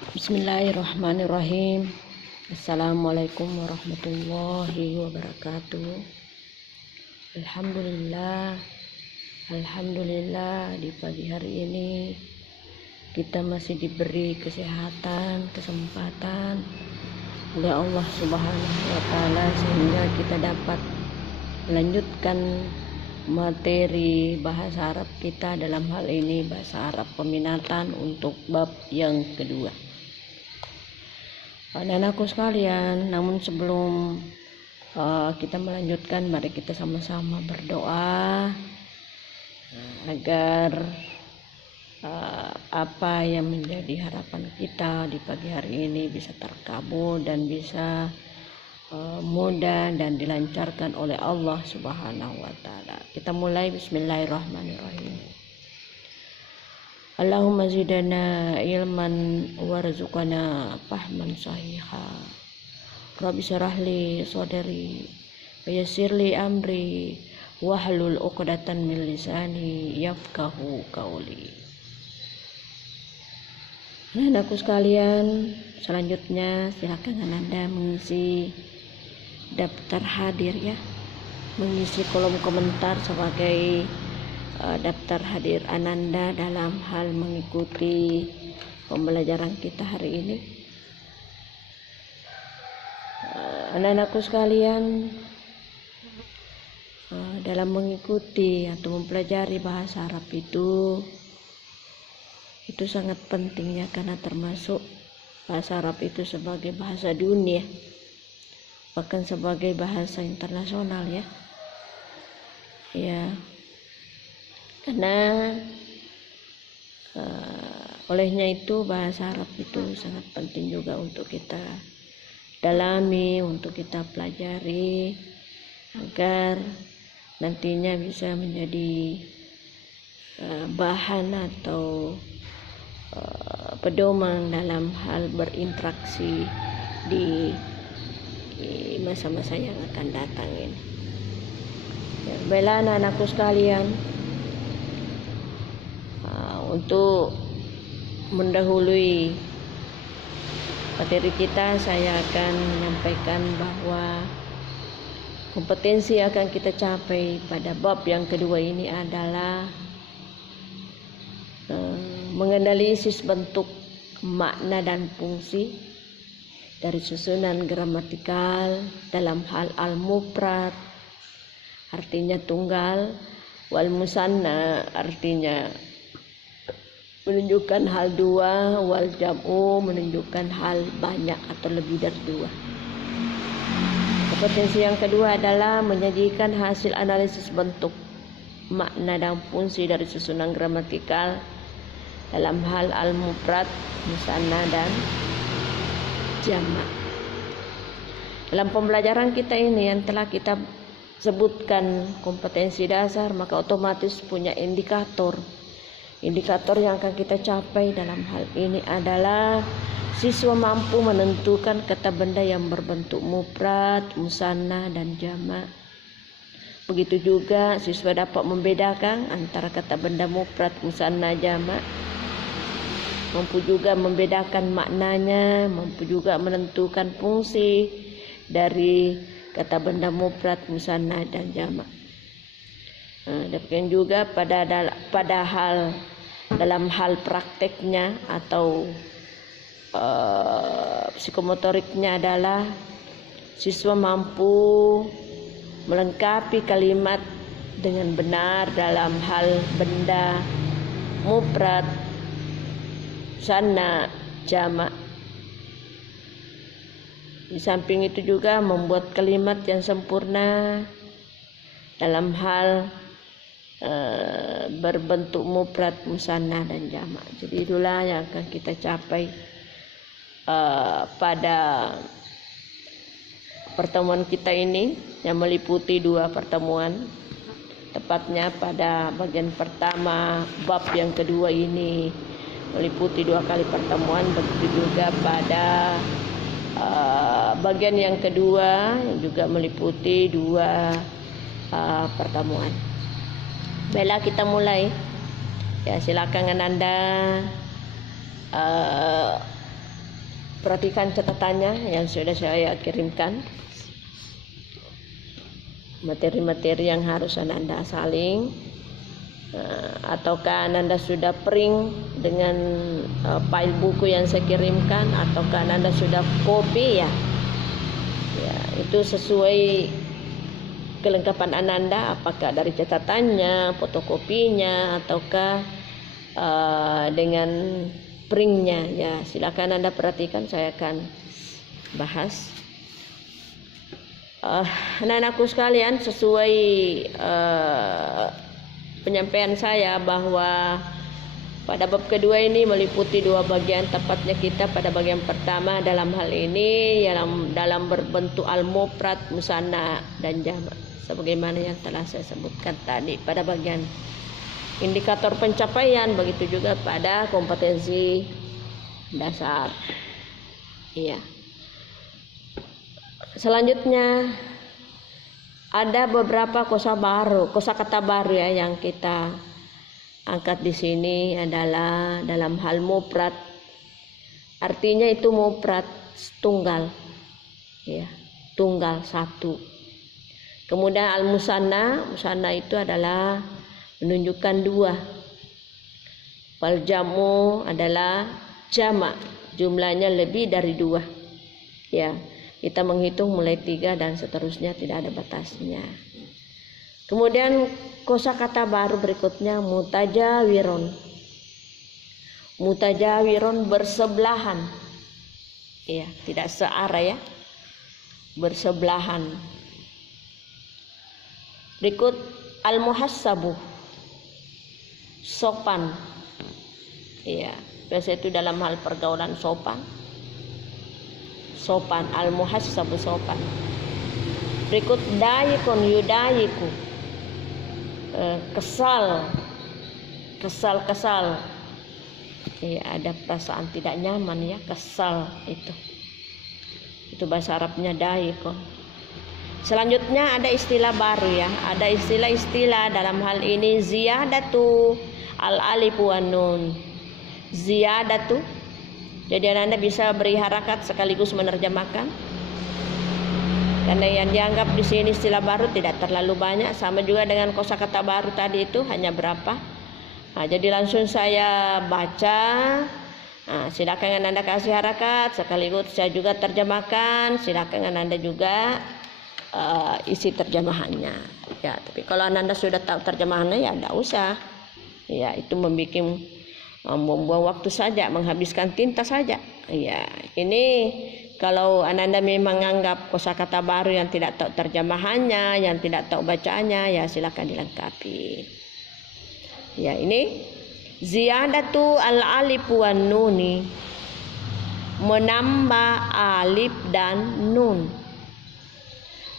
Bismillahirrahmanirrahim. Assalamualaikum warahmatullahi wabarakatuh. Alhamdulillah di pagi hari ini kita masih diberi kesehatan, kesempatan oleh Allah Subhanahu wa taala sehingga kita dapat melanjutkan materi bahasa Arab kita, dalam hal ini bahasa Arab peminatan untuk bab yang kedua. Anak-anakku sekalian, namun sebelum kita melanjutkan, mari kita sama-sama berdoa agar apa yang menjadi harapan kita di pagi hari ini bisa terkabul dan bisa mudah dan dilancarkan oleh Allah Subhanahu wa taala. Kita mulai. Bismillahirrahmanirrahim. Allahumma zidana ilman warzuqana fahman sahiha. Rabbi syrah li sadri wa yassir li amri wahlul 'uqdatan min lisani yafqahu qawli. Anak-anakku sekalian, selanjutnya silakan Anda mengisi daftar hadir ya, mengisi kolom komentar sebagai daftar hadir Ananda dalam hal mengikuti pembelajaran kita hari ini. Anak-anakku sekalian, dalam mengikuti atau mempelajari bahasa Arab itu sangat penting ya, karena termasuk bahasa Arab itu sebagai bahasa dunia, bahkan sebagai bahasa internasional ya. Karena olehnya itu bahasa Arab itu sangat penting juga untuk kita dalami, untuk kita pelajari agar nantinya bisa menjadi bahan atau pedoman dalam hal berinteraksi di masa-masa yang akan datang ini. Baiklah anak-anakku sekalian, untuk mendahului materi kita, saya akan menyampaikan bahwa kompetensi yang akan kita capai pada bab yang kedua ini adalah menganalisis bentuk, makna dan fungsi dari susunan gramatikal dalam hal al-mufrad artinya tunggal, wal musanna artinya menunjukkan hal dua, wal jam'u menunjukkan hal banyak atau lebih dari dua. Kompetensi yang kedua adalah menyajikan hasil analisis bentuk, makna dan fungsi dari susunan gramatikal dalam hal al-mufrad, musanna dan jamak. Dalam pembelajaran kita ini yang telah kita sebutkan kompetensi dasar, maka otomatis punya indikator. Indikator yang akan kita capai dalam hal ini adalah siswa mampu menentukan kata benda yang berbentuk mufrad, musanna dan jamak. Begitu juga siswa dapat membedakan antara kata benda mufrad, musanna, jamak. Mampu juga membedakan maknanya, mampu juga menentukan fungsi dari kata benda mufrad, musanna dan jamak. Demikian juga dalam hal prakteknya atau psikomotoriknya adalah siswa mampu melengkapi kalimat dengan benar dalam hal benda mufrad, musanna, jamak. Di samping itu juga membuat kalimat yang sempurna dalam hal berbentuk mufrad, musanna dan jamak. Jadi itulah yang akan kita capai pada pertemuan kita ini, yang meliputi 2 pertemuan, tepatnya pada bagian pertama bab yang kedua ini meliputi 2 kali pertemuan. Begitu juga pada bagian yang kedua yang juga meliputi 2 pertemuan. Baiklah, kita mulai. Ya, silakan Anda perhatikan catatannya yang sudah saya kirimkan. Materi-materi yang harus Ananda salin, ataukah Ananda sudah print dengan file buku yang saya kirimkan, ataukah Ananda sudah copy ya, itu sesuai kelengkapan Ananda, apakah dari catatannya, fotokopinya, ataukah dengan printnya ya. Silakan Anda perhatikan, saya akan bahas. Anak-anakku sekalian, sesuai penyampaian saya bahwa pada bab kedua ini meliputi dua bagian, tepatnya kita pada bagian pertama dalam hal ini dalam berbentuk al-mufrad, musanna dan jamak, sebagaimana yang telah saya sebutkan tadi pada bagian indikator pencapaian, begitu juga pada kompetensi dasar. Iya. Selanjutnya ada beberapa kosakata baru ya yang kita angkat di sini adalah dalam hal mufrad. Artinya itu mufrad tunggal. Ya, tunggal satu. Kemudian al-musanna, musanna itu adalah menunjukkan dua. Wal jamu adalah jamak, jumlahnya lebih dari dua. Ya. Kita menghitung mulai 3 dan seterusnya, tidak ada batasnya. Kemudian kosakata baru berikutnya mutajawiron. Mutajawiron bersebelahan. Ya, tidak searah ya. Bersebelahan. Berikut al-muhassabu. Sopan. Ya, biasa itu dalam hal pergaulan sopan. Sopan, al-muhassabu sopan. Berikut dayikun yudayiku, kesal. Ya, ada perasaan tidak nyaman ya, kesal itu bahasa Arabnya dayikun. Selanjutnya ada istilah baru ya, ada istilah-istilah dalam hal ini ziyadatu al-alif wan nun. Ziyadatu, jadi Anda bisa beri harakat sekaligus menerjemahkan. Karena yang dianggap di sini istilah baru tidak terlalu banyak, sama juga dengan kosakata baru tadi itu hanya berapa. Nah, jadi langsung saya baca. Nah, silakan Anda kasih harakat sekaligus saya juga terjemahkan. Silakan Anda juga isi terjemahannya. Ya, tapi kalau Anda sudah tahu terjemahannya ya tidak usah. Ya, itu membuang waktu saja, menghabiskan tinta saja. Ya, ini kalau Anda memang menganggap kosakata baru yang tidak tahu terjemahannya, yang tidak tahu bacaannya, ya silakan dilengkapi. Ya, ini ziyadatu al-alif wan nuni, menambah alif dan nun.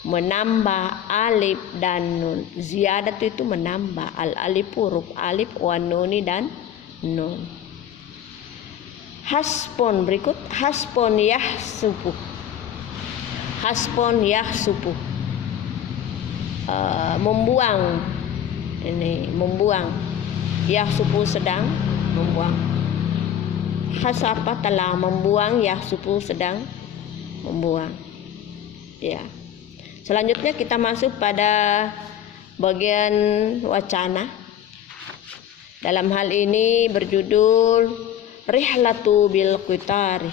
Menambah alif dan nun. Ziyadatu itu menambah, al-alif huruf alif, wan nuni dan nun. Hasbun berikut hasbun yahsubu. Hasbun yahsubu, membuang. Ini membuang. Yahsubu sedang membuang. Hasapa telah membuang, yahsubu sedang membuang. Ya. Selanjutnya kita masuk pada bagian wacana. Dalam hal ini berjudul Rihlatu bil Qitari.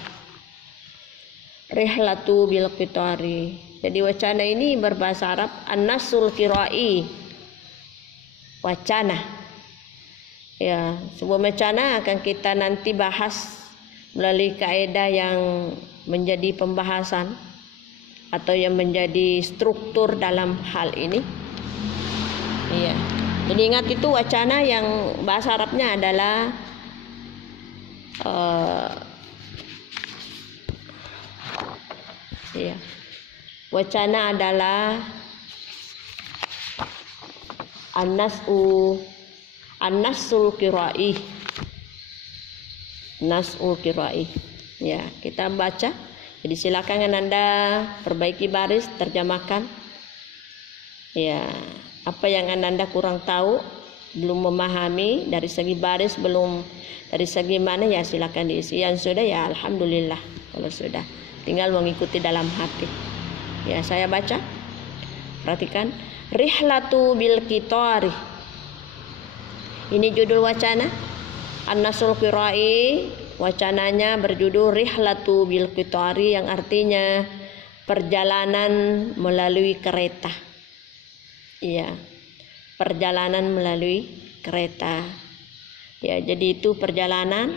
Rihlatu bil Qitari. Jadi wacana ini berbahasa Arab an-nasul qirai. Wacana. Ya, sebuah wacana akan kita nanti bahas melalui kaidah yang menjadi pembahasan atau yang menjadi struktur dalam hal ini. Iya. Jadi ingat itu wacana yang bahasa Arabnya adalah wacana adalah an-nasul qirai. Nasul qirai. Ya, kita baca. Jadi silakan Anda perbaiki baris, terjemahkan. Ya, apa yang Anda kurang tahu belum memahami dari segi baris, belum dari segi mana, ya silakan diisi. Yang sudah ya alhamdulillah. Kalau sudah tinggal mengikuti dalam hati. Ya, saya baca. Perhatikan. Rihlatu bil qitari. Ini judul wacana. An-Nasul Qirai, wacananya berjudul Rihlatu bil qitari, yang artinya perjalanan melalui kereta. Iya. Perjalanan melalui kereta. Ya, jadi itu perjalanan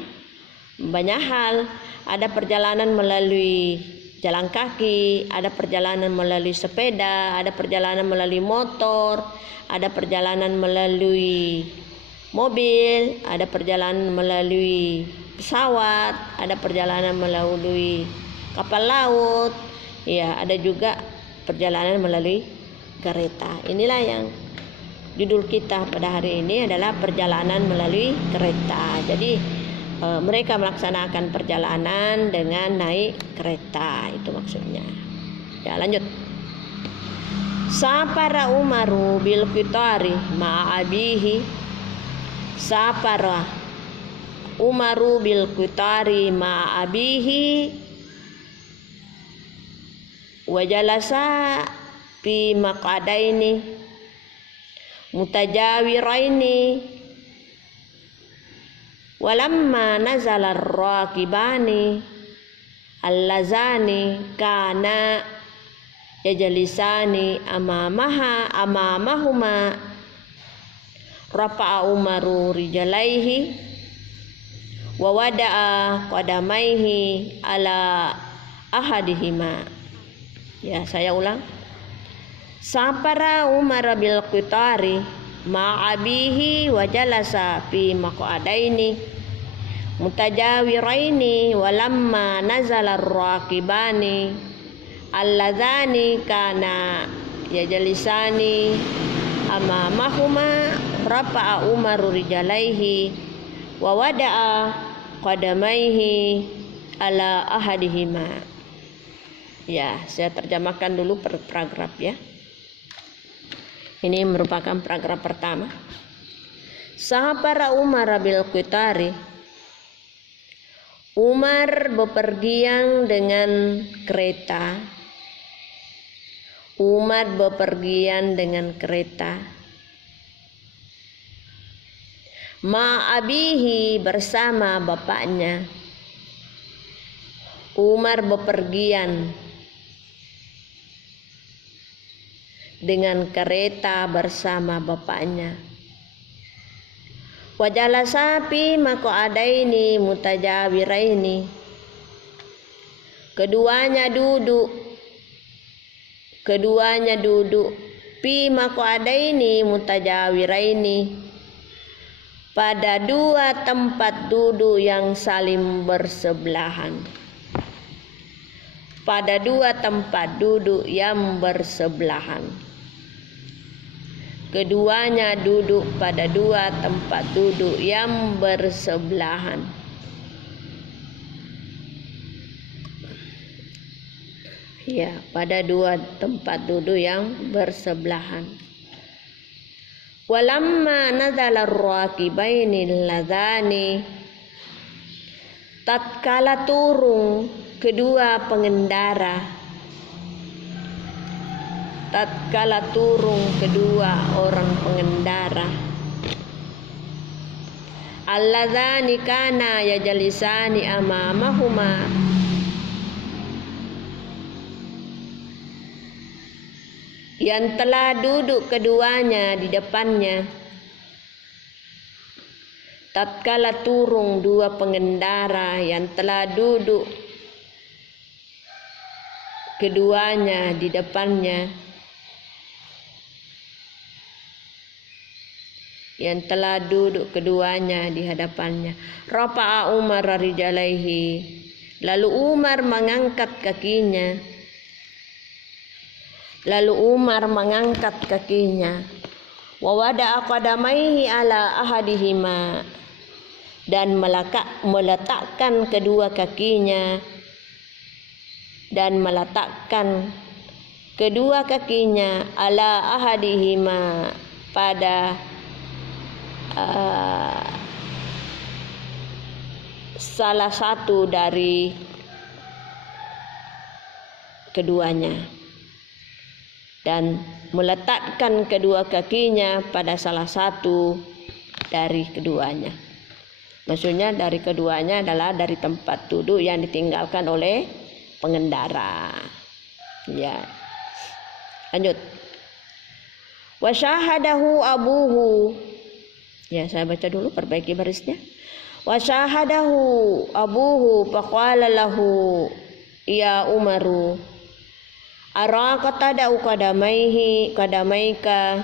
banyak hal. Ada perjalanan melalui jalan kaki, ada perjalanan melalui sepeda, ada perjalanan melalui motor, ada perjalanan melalui mobil, ada perjalanan melalui pesawat, ada perjalanan melalui kapal laut. Ya, ada juga perjalanan melalui kereta. Inilah yang judul kita pada hari ini adalah perjalanan melalui kereta. Jadi mereka melaksanakan perjalanan dengan naik kereta, itu maksudnya. Ya, lanjut. Safara Umaru bil qitari ma'abihi. Safara Umaru bil qitari ma'abihi wa jalasa fi maq'adaini mutajawiraini walamma nazala ar-raqibani allazani kana yajlisani amamahuma rafa'a Umaru rijalaihi wa wada'a qadamaihi ala ahadihima. Ya, saya ulang. Safara Umar bil qitari ma'abihi wa jalasa fi maq'adaini mutajawiraini walamma nazala ar-raqibani alladzani kana yajlisani amamahuma rafa'a Umaru rijalaihi wa wada'a qadamaihi ala ahadihima. Ya, saya terjemahkan dulu per paragraf ya. Ini merupakan paragraf pertama. Safara Umar bil qitari. Umar bepergian dengan kereta. Umar bepergian dengan kereta. Ma'abihi, bersama bapaknya. Umar bepergian dengan kereta bersama bapaknya. Wajala sapi maq'adaini mutajawiraini. Keduanya duduk pi maq'adaini mutajawiraini, pada dua tempat duduk yang saling bersebelahan. Pada dua tempat duduk yang bersebelahan. Keduanya duduk pada dua tempat duduk yang bersebelahan. Ya, pada dua tempat duduk yang bersebelahan. Walamma nazala ar-raqibaini alladzani, tatkala turun kedua pengendara, tatkala turun kedua orang pengendara, alladzani kana yajlisani amamahuma, yang telah duduk keduanya di depannya. Tatkala turun dua pengendara yang telah duduk keduanya di depannya, yang telah duduk keduanya di hadapannya. Rafa'a Umar rijalaihi, lalu Umar mengangkat kakinya. Lalu Umar mengangkat kakinya. Wa wada'a qadamaihi ala ahadihima, dan meletakkan kedua kakinya, dan meletakkan kedua kakinya ala ahadihima, pada salah satu dari keduanya dan meletakkan kedua kakinya pada salah satu dari keduanya. Maksudnya dari keduanya adalah dari tempat duduk yang ditinggalkan oleh pengendara. Ya. Lanjut. Wa syahadahu abuhu. Ya, saya baca dulu, perbaiki barisnya. Wa syahadahu abuhu faqala lahu ya Umaru araka tadau kadamaika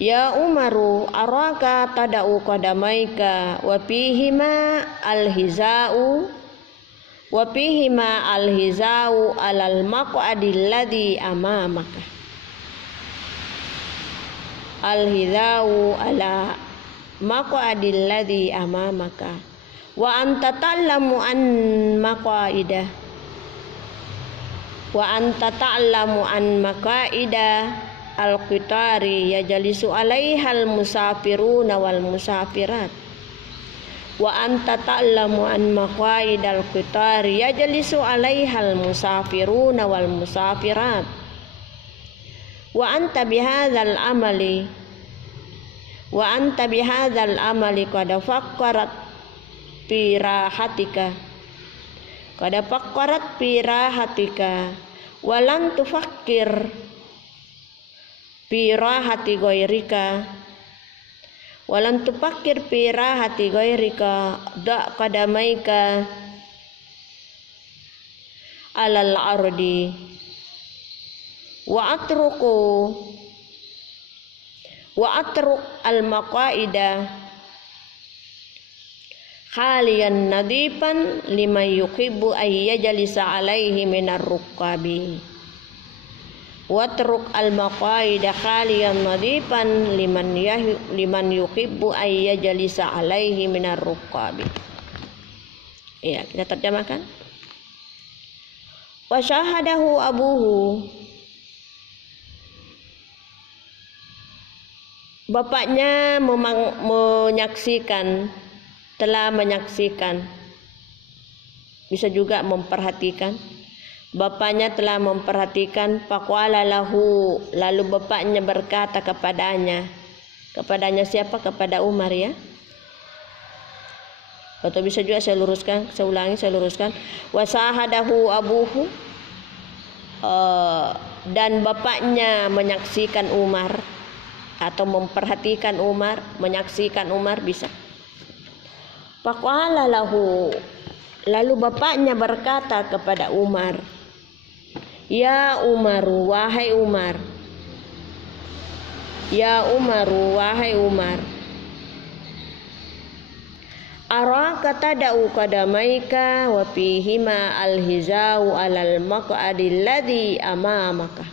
ya Umaru araka tadau kadamaika wa fihima alhizau alal maq'adil ladzi amamaka alhizau ala maq'adil ladzi amamaka wa anta ta'lamu an maqaida al-qitari yajlisu 'alaihal musafiruna wal musafirat wa anta ta'lamu an maqaidal qitari yajlisu 'alaihal musafiruna wal musafirat wa anta bihadzal amali qad faqqarat pirahatika walan tufakkir pirahati ghairika da qadamaika alal ardi wa atruk al maqaida khaliyan nadifan liman yuhibbu ay yajlisa alaihi minar rukabi watruk al maqaida khaliyan nadifan liman yuhibbu ay yajlisa alaihi minar rukabi. Ya, kita terjemahkan. Wa syahadahu abuhu, bapaknya telah menyaksikan, bisa juga memperhatikan. Bapaknya telah memperhatikan. Faqala lahu, lalu bapaknya berkata kepadanya siapa? Kepada Umar, ya. Atau bisa juga saya luruskan, saya luruskan. Wasahadahu abuhu, dan bapaknya menyaksikan Umar atau memperhatikan Umar, menyaksikan Umar, bisa. Faqala lahu, lalu bapaknya berkata kepada Umar, ya Umaru, wahai Umar. Ya Umaru, wahai Umar. Araka tada'u qadamaika wa fihima alhizau alal maq'adil ladzi amamaka.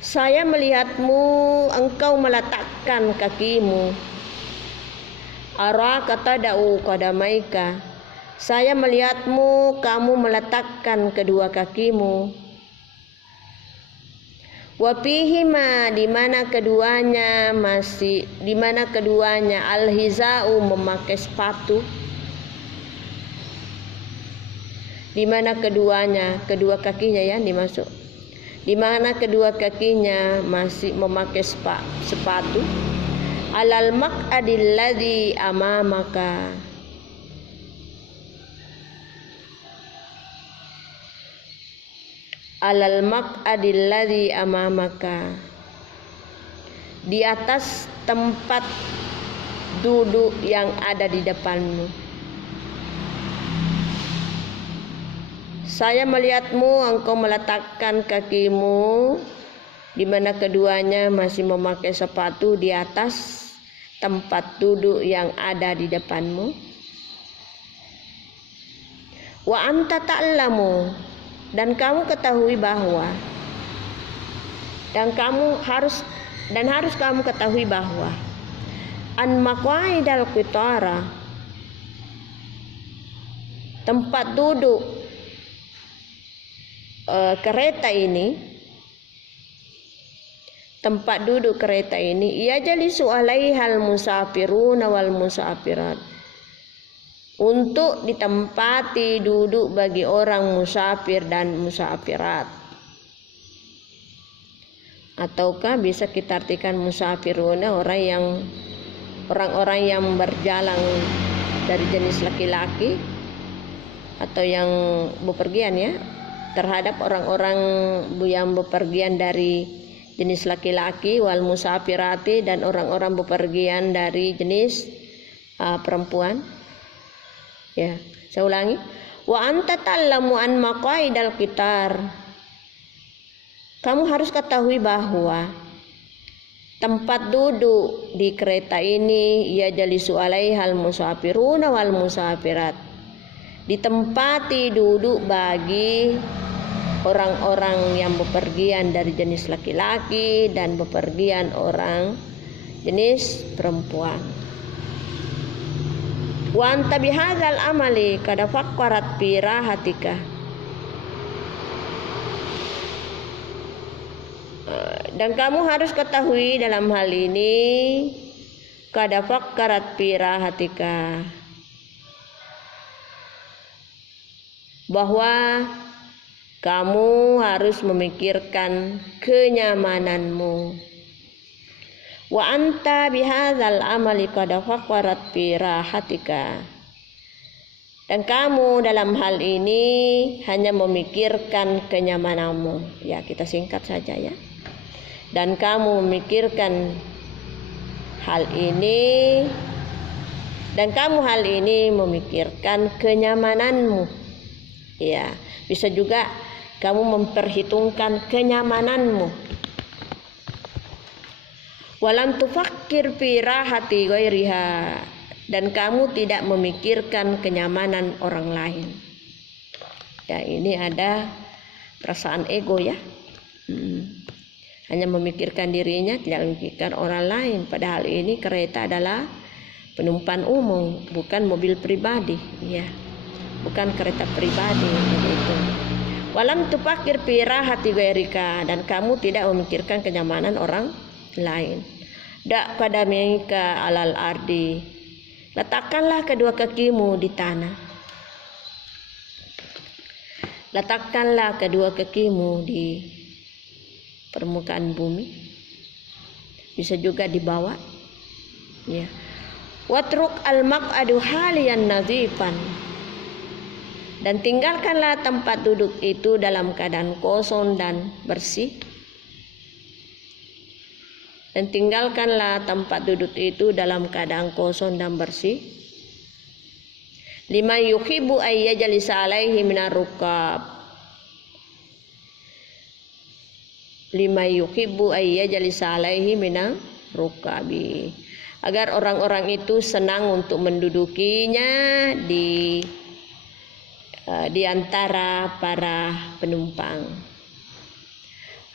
Saya melihatmu, engkau meletakkan kakimu. Araka tada'u qadamaika. Saya melihatmu, kamu meletakkan kedua kakimu. Wa fihima, di mana keduanya alhizau, memakai sepatu. Di mana kedua kakinya, ya, dimasuk. Di mana kedua kakinya masih memakai sepatu. Alal maq'adil ladzi amamaka. Alal maq'adil ladzi amamaka. Di atas tempat duduk yang ada di depanmu. Saya melihatmu, engkau meletakkan kakimu, di mana keduanya masih memakai sepatu, di atas tempat duduk yang ada di depanmu. Wa anta ta'lamu, dan kamu ketahui bahwa, harus kamu ketahui bahwa an maq'idal qitara, tempat duduk kereta ini, tempat duduk kereta ini, yajlisu alaihal musafiruna wal musafirat, untuk ditempati duduk bagi orang musafir dan musafirat. Ataukah bisa kita artikan musafiruna orang-orang yang berjalan dari jenis laki-laki atau yang bepergian ya, terhadap orang-orang yang bepergian dari jenis laki-laki, wal musafirati, dan orang-orang bepergian dari jenis perempuan. Ya, saya ulangi. Wa anta ta'lamu an maqaidal qitar. Kamu harus ketahui bahwa tempat duduk di kereta ini yajlisu alaihal musafiruna wal musafirat, ditempati duduk bagi orang-orang yang bepergian dari jenis laki-laki dan bepergian orang jenis perempuan. Wa anta bihadzal amali kada faqqarat fi rahatika. Dan kamu harus ketahui dalam hal ini kada faqqarat fi rahatika, bahwa kamu harus memikirkan kenyamananmu. Wa anta bihadzal amali qad faqarat fi rahatika. Dan kamu dalam hal ini hanya memikirkan kenyamananmu. Ya, kita singkat saja ya. Dan kamu memikirkan hal ini, dan kamu hal ini memikirkan kenyamananmu. Ya, bisa juga kamu memperhitungkan kenyamananmu. Walam tufakkir fi rahati ghairiha, dan kamu tidak memikirkan kenyamanan orang lain. Ya, ini ada perasaan ego ya. Hanya memikirkan dirinya, tidak memikirkan orang lain. Padahal ini kereta adalah penumpang umum, bukan mobil pribadi, ya. Bukan kereta pribadi begitu. Walam tufakir fi rahati ghairika, dan kamu tidak memikirkan kenyamanan orang lain. Dak qadamika alal ardi, letakkanlah kedua kakimu di tanah. Letakkanlah kedua kakimu di permukaan bumi. Bisa juga di bawah. Ya. Watruk al-maq'adu haliyan nazifan, dan tinggalkanlah tempat duduk itu dalam keadaan kosong dan bersih. Dan tinggalkanlah tempat duduk itu dalam keadaan kosong dan bersih. Lima yuhibbu ay yajlisa alaihi minar rukab. Lima yuhibbu ay yajlisa alaihi minar rukabi. Agar orang-orang itu senang untuk mendudukinya di antara para penumpang.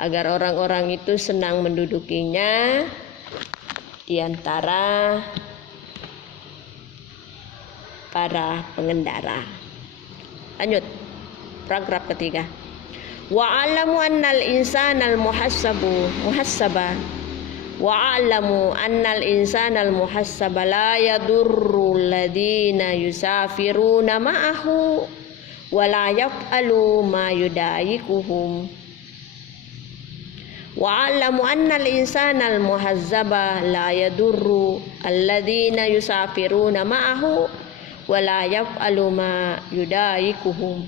Agar orang-orang itu senang mendudukinya di antara para pengendara. Lanjut, paragraf ketiga. Wa alamu annal insanal muhassaba. Wa alamu annal insanal muhassaba la yadurru alladhina yusafiruna ma'ahu wa la yaf'alu ma yudayikuhum. Wa'alamu annal insanal muhazzaba la yadurru alladhina yusafiruna ma'ahu wa la yaf'alu ma yudayikuhum.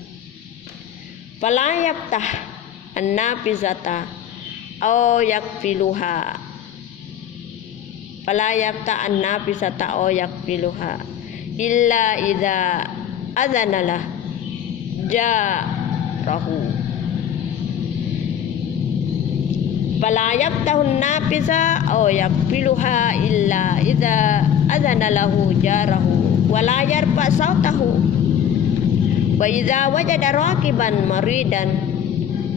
Fala yaftah an-nafizata aw yakfiluha. Fala yaftah an-nafizata aw yakfiluha illa idza adzanalah jarahu. Fala yaftahun nafisa aw yakfiluha illa idza adzana lahu jarahu wa la yarfa sautahu. Wa idza wajada raqiban maridan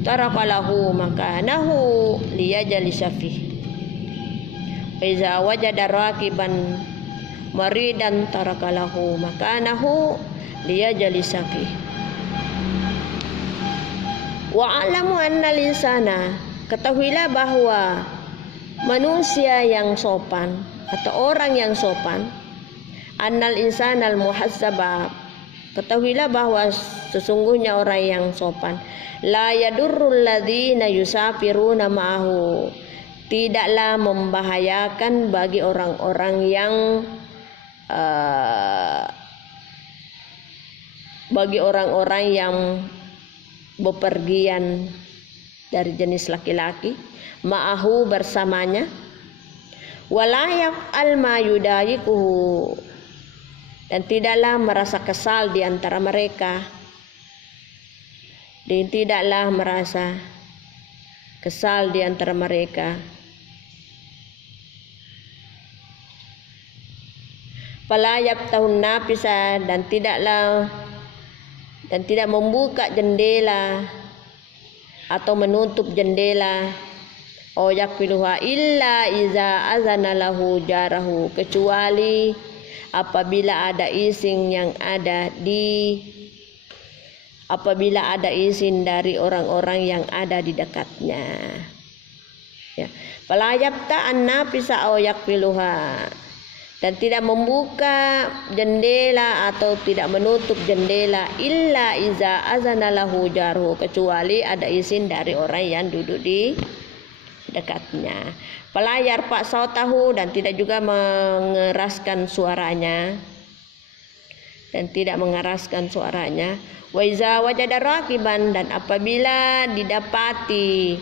taraka lahu makanahu liyajlisa fihi. Wa idza wajada raqiban maridan taraka lahu makanahu liyajlisa fihi. Wa alamu annal insana, ketahuilah bahwa manusia yang sopan atau orang yang sopan, annal insanal muhazzaba, ketahuilah bahwa sesungguhnya orang yang sopan, la yadurrul ladzina yusafiruna ma'ahu, tidaklah membahayakan bagi orang-orang yang bepergian dari jenis laki-laki, ma'ahu bersamanya, wala yaf'al ma yudayikuhu, dan tidaklah merasa kesal di antara mereka, dan tidaklah merasa kesal di antara mereka. Fala yaftahun nafisa, dan tidak membuka jendela atau menutup jendela, o yakfiluha illa iza azana lahu jarahu, kecuali apabila ada izin dari orang-orang yang ada di dekatnya. Ya. Fala yafta'an nafisa o yakfiluha, dan tidak membuka jendela atau tidak menutup jendela, illa iza azana lahu jarhu, kecuali ada izin dari orang yang duduk di dekatnya. Pelayar pak sautahu, dan tidak juga mengeraskan suaranya, wa iza wajada raqiban, dan apabila didapati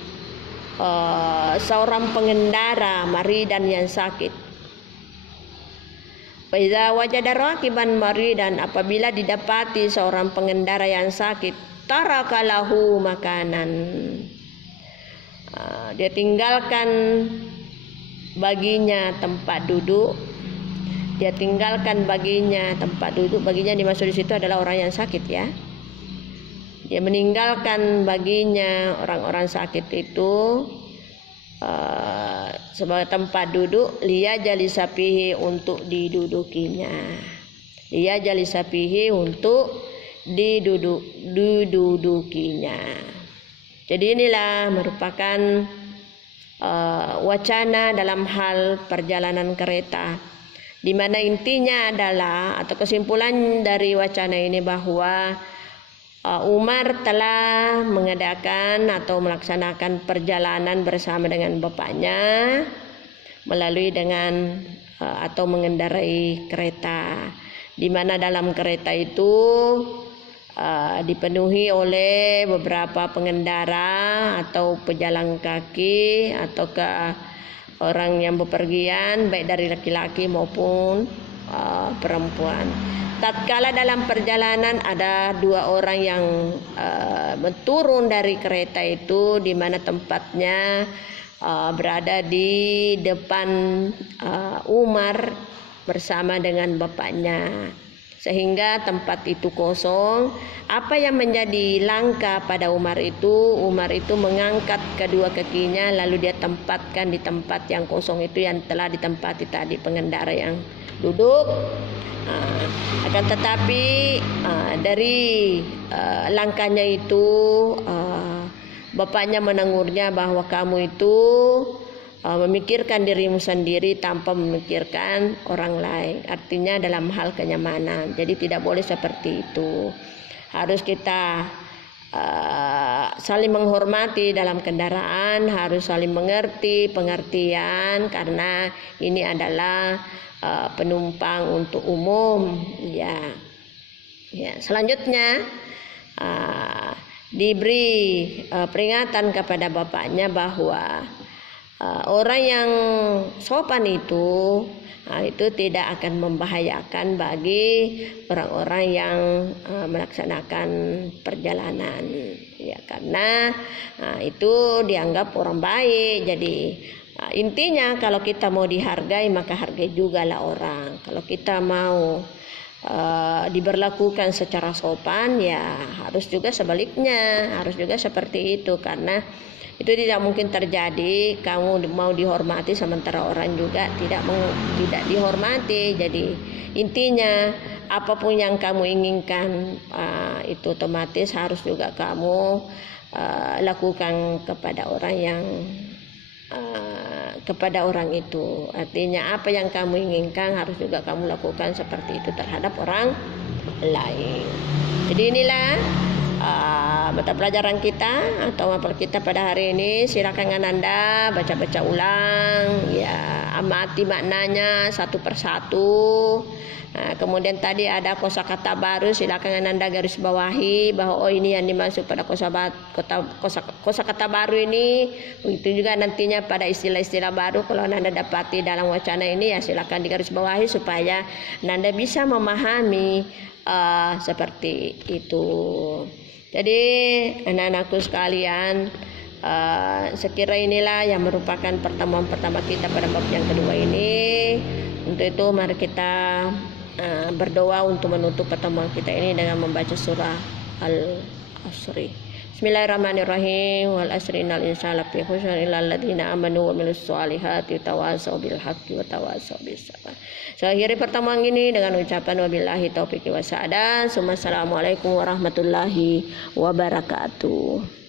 seorang pengendara maridan yang sakit, wa iza wajada raqiban maridan, apabila didapati seorang pengendara yang sakit, taraka lahu makanan, dia tinggalkan baginya tempat duduk. Baginya dimaksud di situ adalah orang yang sakit, ya. Dia meninggalkan baginya orang-orang sakit itu sebagai tempat duduk, liya jalisapihi, untuk didudukinya. Jadi inilah merupakan wacana dalam hal perjalanan kereta, di mana intinya adalah, atau kesimpulan dari wacana ini, bahwa Umar telah mengadakan atau melaksanakan perjalanan bersama dengan bapaknya melalui atau mengendarai kereta, di mana dalam kereta itu dipenuhi oleh beberapa pengendara atau pejalan kaki atau orang yang bepergian, baik dari laki-laki maupun perempuan. Tatkala dalam perjalanan ada dua orang yang turun dari kereta itu, di mana tempatnya berada di depan Umar bersama dengan bapaknya, sehingga tempat itu kosong. Apa yang menjadi langka pada Umar itu mengangkat kedua kakinya, lalu dia tempatkan di tempat yang kosong itu yang telah ditempati tadi pengendara yang duduk. Akan tetapi dari langkahnya itu bapaknya menegurnya bahwa kamu itu memikirkan dirimu sendiri tanpa memikirkan orang lain, artinya dalam hal kenyamanan. Jadi tidak boleh seperti itu. Harus kita saling menghormati dalam kendaraan, harus saling mengerti pengertian, karena ini adalah penumpang untuk umum, ya. Selanjutnya diberi peringatan kepada bapaknya bahwa orang yang sopan itu tidak akan membahayakan bagi orang-orang yang melaksanakan perjalanan, ya, karena itu dianggap orang baik. Jadi intinya kalau kita mau dihargai, maka hargai juga lah orang. Kalau kita mau diberlakukan secara sopan, ya harus juga sebaliknya, harus juga seperti itu, karena itu tidak mungkin terjadi kamu mau dihormati sementara orang juga tidak dihormati. Jadi intinya apapun yang kamu inginkan itu otomatis harus juga kamu lakukan kepada orang yang kepada orang itu. Artinya apa yang kamu inginkan harus juga kamu lakukan seperti itu terhadap orang lain. Jadi inilah mata pelajaran kita atau mapel kita pada hari ini. Silakan Anda baca-baca ulang, ya, amati maknanya satu persatu. Kemudian tadi ada kosakata baru, silakan Anda garis bawahi bahwa oh ini yang dimaksud pada kosakata baru ini. Begitu juga nantinya pada istilah-istilah baru kalau Anda dapati dalam wacana ini, ya silakan digaris bawahi supaya Anda bisa memahami seperti itu. Jadi anak-anakku sekalian, sekira inilah yang merupakan pertemuan pertama kita pada bab yang kedua ini. Untuk itu mari kita berdoa untuk menutup pertemuan kita ini dengan membaca surah Al-Asri. Bismillahirrahmanirrahim. Wal asri innal insana lafi khusr illal ladzina amanu wa amilus solihati tawassaw bil haqqi wa tawassaw bis sabr. Saya akhiri pertemuan ini dengan ucapan wabillahi taufiq wa sa'adah. Assalamualaikum warahmatullahi wabarakatuh.